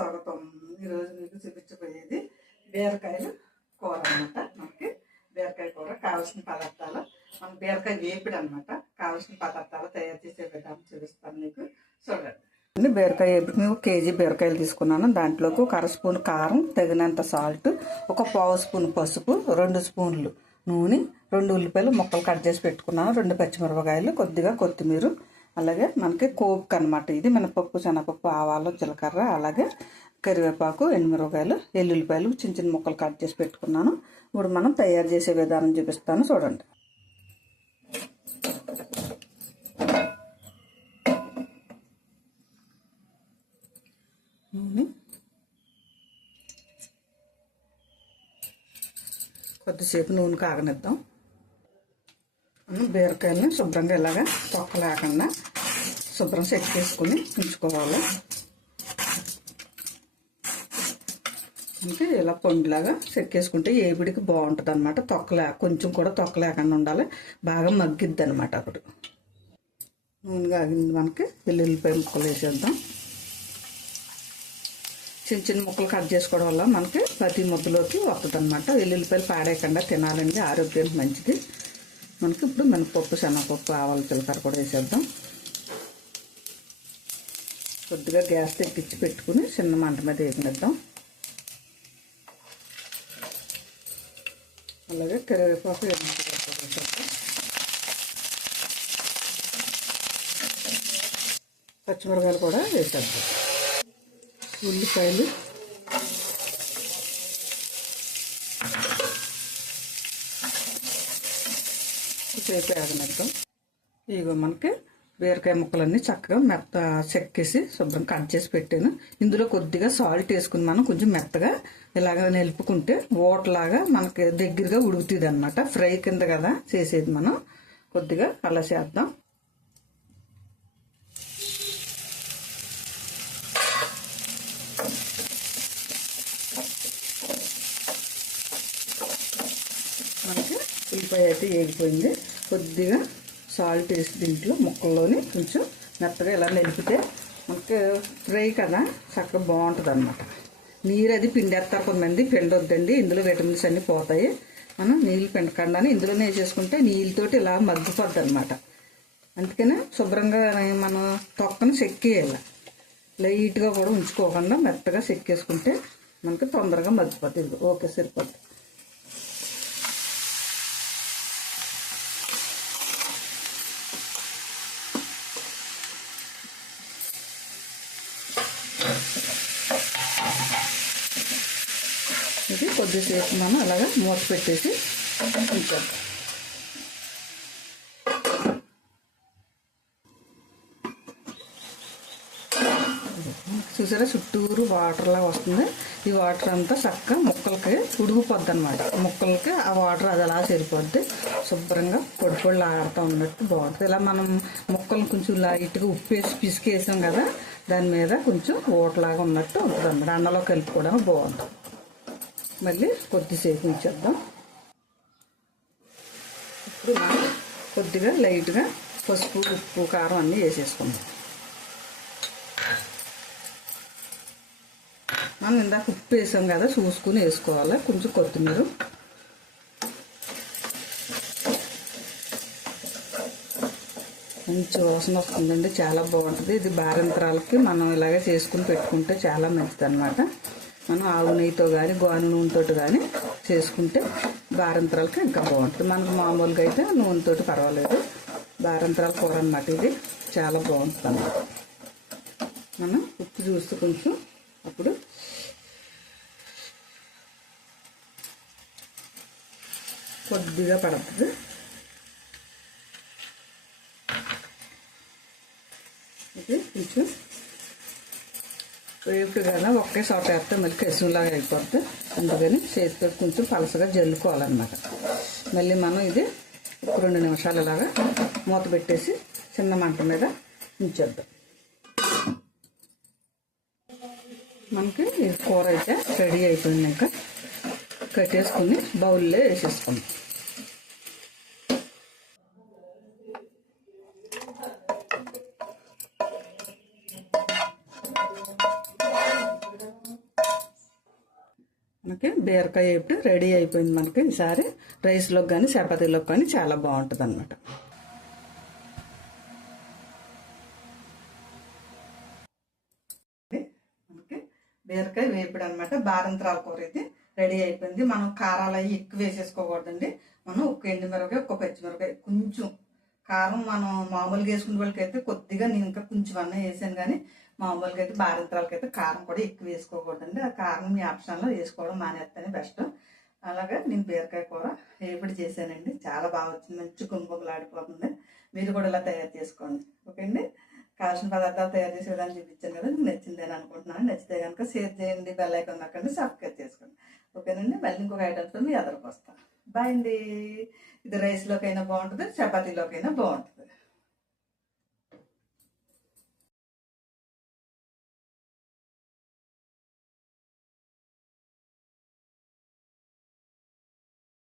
స్వాగతం. ఈరోజు మీకు చూపించబోయేది బీరకాయల కూర అనమాట. మనకి బీరకాయ కూర కావాల్సిన పదార్థాలు, మన బీరకాయ వేపుడు అనమాట. కావాల్సిన పదార్థాలు తయారు చేసే విధానం చూపిస్తాను మీకు, చూడండి. బీరకాయ వేపుడు 1 కేజీ బీరకాయలు తీసుకున్నాను. దాంట్లోకి 1/2 స్పూన్ కారం, తగినంత సాల్ట్, 1 స్పూన్ పసుపు, 2 స్పూన్లు నూనె, 2 ఉల్లిపాయలు ముక్కలు కట్ చేసి పెట్టుకున్నాను, 2 పచ్చిమిరపకాయలు, కొద్దిగా కొత్తిమీర, అలాగే మనకి కోక్ అనమాట. ఇది మినపప్పు, శనగపప్పు, ఆవాలు, జీలకర్ర, అలాగే కరివేపాకు, ఎండుమిరపకాయలు, ఎల్లుల్లిపాయలు చిన్న చిన్న ముక్కలు కట్ చేసి పెట్టుకున్నాను. ఇప్పుడు మనం తయారు చేసే విధానం చూపిస్తాను, చూడండి. కొద్దిసేపు నూనె కాగనిద్దాం. బీరకాయలని శుభ్రంగా ఇలాగా తొక్క లేకుండా శుభ్రం సెట్ చేసుకుని ఉంచుకోవాలి. అంటే ఇలా పొండిలాగా సెట్ చేసుకుంటే ఏపిడికి బాగుంటుంది అనమాట. కొంచెం కూడా తొక్క లేకుండా ఉండాలి, బాగా మగ్గిద్ది అనమాట. అప్పుడు నూనె కాగింది, మనకి వెల్లుల్లిపాయ ముక్కలు వేసేద్దాం. చిన్న చిన్న ముక్కలు కట్ చేసుకోవడం వల్ల మనకి ప్రతి ముద్దలోకి వస్తుంది అనమాట. వెల్లుల్లిపాయలు పాడేయకుండా తినాలండి, ఆరోగ్యానికి మంచిది. మనకి ఇప్పుడు మినపప్పు, శనగపప్పు, ఆవాలు, జీలకర్ర కూడా వేసేద్దాం. కొద్దిగా గ్యాస్ తెప్పించి పెట్టుకుని చిన్న మంట మీద వేపిద్దాం. అలాగే కరివేపాకు వేసేద్దాం. పచ్చిమిరపకాయలు కూడా వేసేద్దాం. ఉల్లిపాయలు, సేపు వేగనిద్దాం. ఇగో మనకి బీరకాయ ముక్కలన్నీ చక్కగా మెత్త చెక్కేసి శుభ్రం కట్ చేసి పెట్టాను. ఇందులో కొద్దిగా సాల్ట్ వేసుకుని మనం కొంచెం మెత్తగా ఇలాగ నిలుపుకుంటే ఓటలాగా మనకి దగ్గరగా ఉడుకుతుంది అనమాట. ఫ్రై కింద కదా చేసేది, మనం కొద్దిగా అలా చేద్దాం. మనకి ఉల్లిపాయ అయితే వేగిపోయింది. కొద్దిగా సాల్ట్ వేసి దీంట్లో ముక్కల్లోని కొంచెం మెత్తగా ఇలా నిలిపితే మనకి ఫ్రై కదా చక్కగా బాగుంటుంది అనమాట. నీరు అది పిండేస్తారు కొంతమంది, పిండొద్దండి, ఇందులో విటమిన్స్ అన్నీ పోతాయి. మనం నీళ్ళు పిండకుండా ఇందులోనే వేసేసుకుంటే నీళ్ళతోటి ఇలా మగ్గిపోద్ది అనమాట. అందుకనే శుభ్రంగా మనం తొక్కను చెక్కేయాలి, లైట్గా కూడా ఉంచుకోకుండా మెత్తగా చెక్కేసుకుంటే మనకి తొందరగా మగ్గిపోతుంది. ఓకే, సరిపోద్ది. ఇది కొద్దిసేపు మనం అలాగా మూత పెట్టేసి ఉంచాం. చూసారా, చుట్టూరు వాటర్లా వస్తుంది. ఈ వాటర్ అంతా చక్కగా ముక్కలకి ఉడికిపోద్ది అనమాట. ముక్కలకి ఆ వాటర్ అది అలా సరిపోద్ది. శుభ్రంగా పొడి పొడిలు ఆడుతూ ఉన్నట్టు బాగుంటుంది. ఇలా మనం ముక్కలు కొంచెం లైట్గా ఉప్పు వేసి పిసికేసాం కదా, దాని మీద కొంచెం ఓటలాగా ఉన్నట్టు ఉంటుంది అన్నమాట. అన్నంలో కలుపుకోవడానికి బాగుంటుంది. మళ్ళీ కొద్దిసేపు ఉంచేద్దాం. ఇప్పుడు మనం కొద్దిగా లైట్గా పసుపు, ఉప్పు, కారం అన్నీ వేసేసుకుందాం. మనం ఇందాక ఉప్పు వేసాం కదా, చూసుకుని వేసుకోవాలి. కొంచెం కొత్తిమీర, మంచి వాసన వస్తుందండి, చాలా బాగుంటుంది. ఇది బారంతరాలకి మనం ఇలాగే చేసుకుని పెట్టుకుంటే చాలా మంచిది అనమాట. మనం ఆవు నెయ్యితో కానీ గోను నూనెతో కానీ చేసుకుంటే బారంతరాలకి ఇంకా బాగుంటుంది. మనకు మామూలుగా అయితే నూనెతో పర్వాలేదు. బారంతరాల కూర అన్నమాట, ఇది చాలా బాగుంటుంది అన్నమాట. మనం ఉప్పు చూస్తూ కొంచెం అప్పుడు కొద్దిగా పడుతుంది. ఇది కొంచెం వేపుడు కదా ఒకే చోట వేస్తే మళ్ళీ కెసులాగా అయిపోద్ది. అందుకని చేతితో కొంచెం పలసగా జల్లుకోవాలన్నమాట. మళ్ళీ మనం ఇది 2 నిమిషాలు ఇలాగా మూత పెట్టేసి చిన్న మంట మీద ఉంచేద్దాం. మనకి ఈ కూర అయితే రెడీ అయిపోయినాక కట్టేసుకుని బౌల్లో వేసేసుకుందాం. మనకి బీరకాయ వేపుడు రెడీ అయిపోయింది. మనకి ఈసారి రైస్లోకి కానీ చపాతీలోకి కానీ చాలా బాగుంటుంది అనమాట. మనకి బీరకాయ వేపుడు అనమాట. బారంత్రాల కూర ఇది రెడీ అయిపోయింది. మనం కారాలు అవి ఎక్కువ వేసేసుకోకూడదండి. మనం ఒక్క ఎండుమిరపకాయ, ఒక్క పచ్చిమిరపకాయ, కొంచెం కారం మనం మామూలుగా వేసుకునే వాళ్ళకైతే కొద్దిగా నేను ఇంకా కొంచెం అన్న వేసాను, కానీ మామూలుగా అయితే బారంత్రాలకైతే కారం కూడా ఎక్కువ వేసుకోకూడదండి. ఆ కారం మీ ఆప్షన్లో వేసుకోవడం మానేస్తేనే బెస్ట్. అలాగే నేను బీరకాయ కూర వేపుడు చేశానండి. చాలా బాగా వచ్చింది, మంచి గుమ్మగులాడిపోతుంది. మీరు కూడా ఇలా తయారు చేసుకోండి. ఓకే అండి. కావాల్సిన పదార్థాలు తయారు చేసే విధానం చూపించాను కదా, మీకు నచ్చింది అని అనుకుంటున్నాను. నచ్చితే కనుక షేర్ చేయండి, బెల్ ఐకాన్ నొక్కండి, సబ్స్క్రైబ్ చేసుకోండి. ఓకేనండి. మళ్ళీ ఇంకొక ఐటమ్తో మీ ఎదురుకు వస్తాను. బాయ్ అండి. ఇది రైస్లోకైనా బాగుంటుంది, చపాతీలోకైనా బాగుంటుంది.